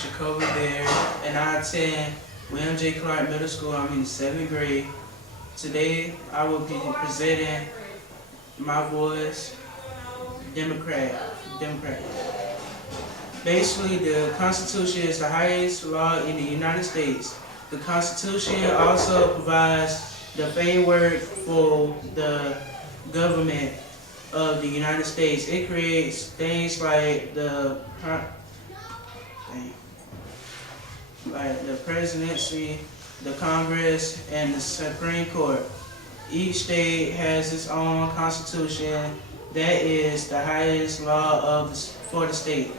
is Jacobe Berry, and I attend William J. Clark Middle School. I'm in the 7th grade. Today, I will be presenting my voice, Democrat. Basically, the Constitution is the highest law in the United States. The Constitution also provides the framework for the government of the United States. It creates things like the presidency, the Congress, and the Supreme Court. Each state has its own constitution that is the highest law for the state.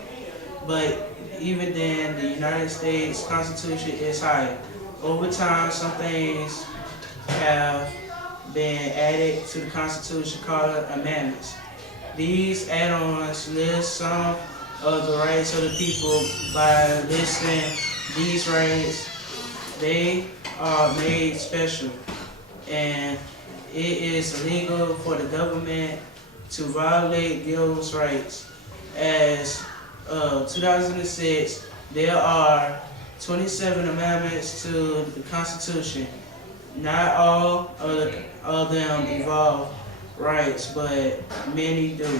But even then, the United States Constitution is high. Over time, some things have been added to the Constitution called amendments. These add-ons list some of the rights of the people. By listing these rights, they are made special, and it is illegal for the government to violate those rights. As of 2006, there are 27 amendments to the Constitution. Not all of them involve rights, but many do.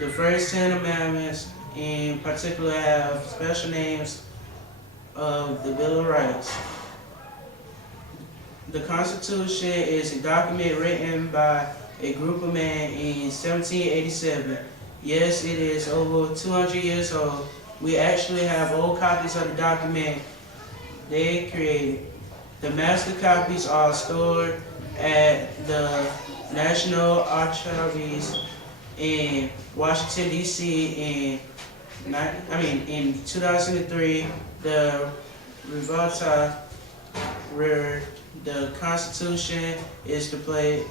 The first 10 amendments in particular have special names of the Bill of Rights. The Constitution is a document written by a group of men in 1787. Yes, it is over 200 years old. We actually have old copies of the document they created. The master copies are stored at the National Archives in Washington, D.C. In 2003, the Revolta, where the Constitution is displayed,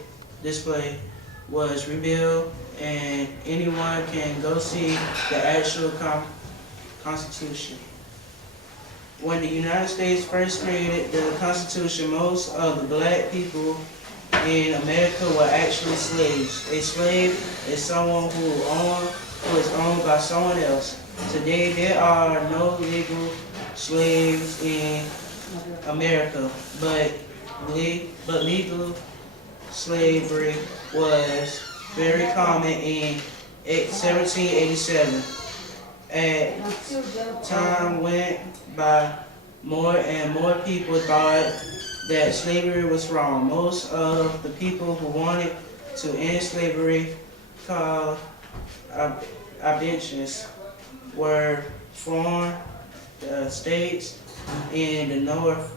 was rebuilt, and anyone can go see the actual Constitution. When the United States first created the Constitution, most of the black people in America were actually slaves. A slave is someone who is owned by someone else. Today, there are no legal slaves in America, but legal slavery was very common in 1787. As time went by, more and more people thought that slavery was wrong. Most of the people who wanted to end slavery, called abolitionists, were from the states in the North.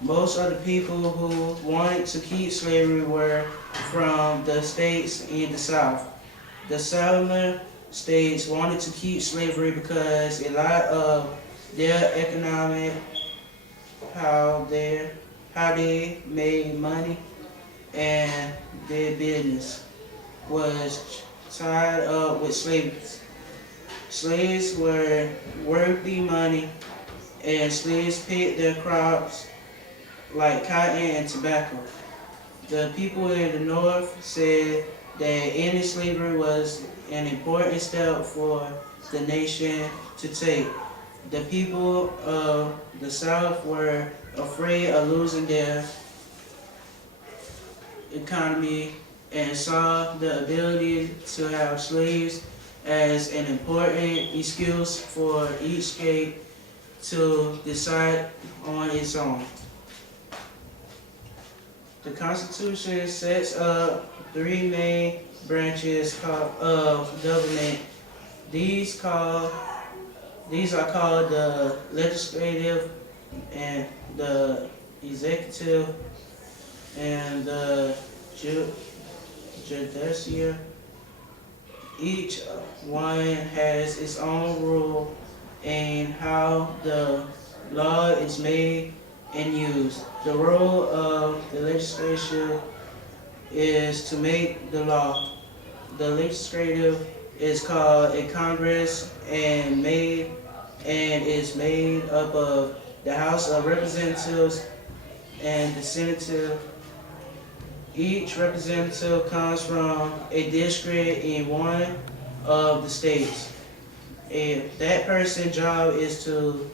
Most of the people who wanted to keep slavery were from the states in the South. The Southern states wanted to keep slavery because a lot of their economic, how they made money, and their business was tied up with slavery. Slaves were worthy money, and slaves picked their crops like cotton and tobacco. The people in the North said that ending slavery was an important step for the nation to take. The people of the South were afraid of losing their economy and saw the ability to have slaves as an important excuse for each state to decide on its own. The Constitution sets up three main branches of government. These are called the legislative, and the executive, and the judicial. Each one has its own rule in how the law is made and used. The role of the legislature is to make the law. The legislative is called a Congress and is made up of the House of Representatives and the Senate. Each representative comes from a district in one of the states. If that person's job is to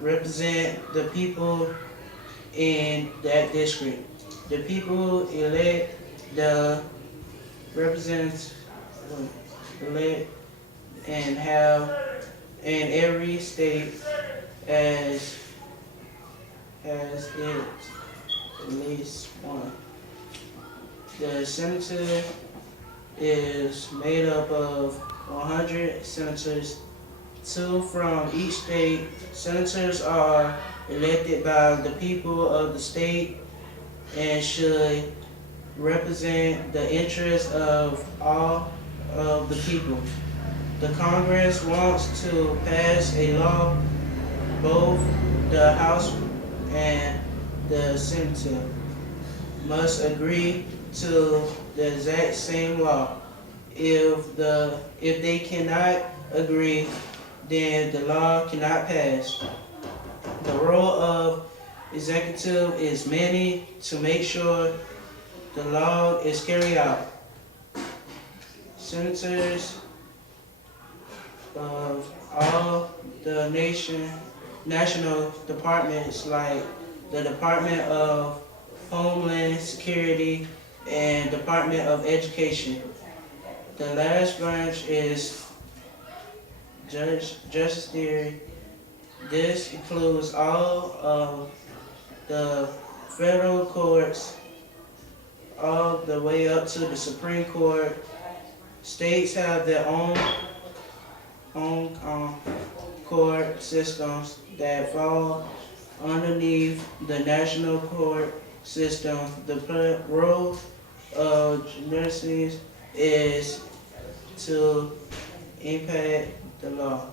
represent the people in that district. The people elect the representatives, elect and have in every state as has its at least one. The senator is made up of 100 senators, two from each state. Senators are elected by the people of the state and should represent the interests of all of the people. The Congress wants to pass a law. Both the House and the Senate must agree to the exact same law. If they cannot agree, then the law cannot pass. The role of executive is mainly to make sure the law is carried out. Senators of all the national departments like the Department of Homeland Security and Department of Education. The last branch is Judiciary. This includes all of the federal courts, all the way up to the Supreme Court. States have their own court systems that fall underneath the national court system. The role of judiciaries is to impact the law.